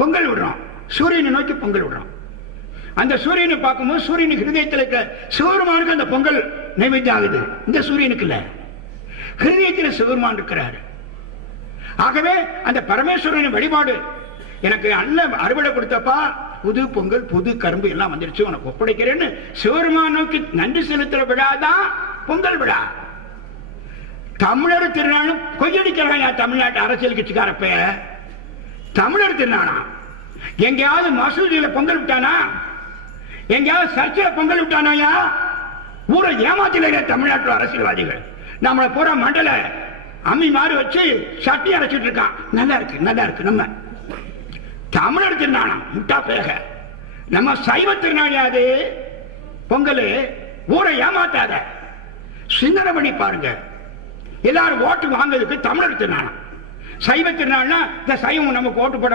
பொங்கல் விடுறோம், சூரியனை நோக்கி பொங்கல் விடுறோம். அந்த சூரியனை பார்க்கும்போது சூரியனுக்கு ஹிருதயத்தில் இருக்க சிவபெருமானுக்கு அந்த பொங்கல் நைவேத்தியம் ஆகுது. இந்த சூரியனுக்கு இல்ல, ஹிருதயத்தில் சிவபெருமான் இருக்கிறார். ஆகவே அந்த பரமேஸ்வரனின் வழிபாடு, எனக்கு அண்ணன் அறுவடை கொடுத்தப்பா, புது பொங்கல் புது கரும்பு எல்லாம் வந்துருச்சு, உனக்கு ஒப்படைக்கிறேன்னு சிவபெருமான் நோக்கி நன்றி செலுத்துற விழாதான் பொங்கல் விழா. தமிழர் திருநாளும் கொய்யடிக்கிறாங்க தமிழ்நாட்டு அரசியல் கட்சிக்காரப்ப. தமிழர் திருநாளா? எங்கேயாவது மசூதியில பொங்கல் விட்டானா? எங்கேயாவது சர்ச்சையில பொங்கல் விட்டானாயா? ஊரை ஏமாத்தில தமிழ்நாட்டு அரசியல்வாதிகள். நம்மளை பூரா மண்டல அம்மி மாறி வச்சு சட்டி அரைச்சிட்டு இருக்கான். நல்லா இருக்கு, நல்லா இருக்கு. நம்ம தமிழர் திருநாளா? முட்டா பேக. நம்ம சைவ திருநாளியாது பொங்கல். ஊரை ஏமாத்தாத, சிந்தனை பண்ணி பாருங்க. எல்லாரும் ஓட்டு வாங்குறதுக்கு தமிழர் திருநாளா? சைவ திருநாள்னா இந்த சைவம் நமக்கு ஓட்டு போட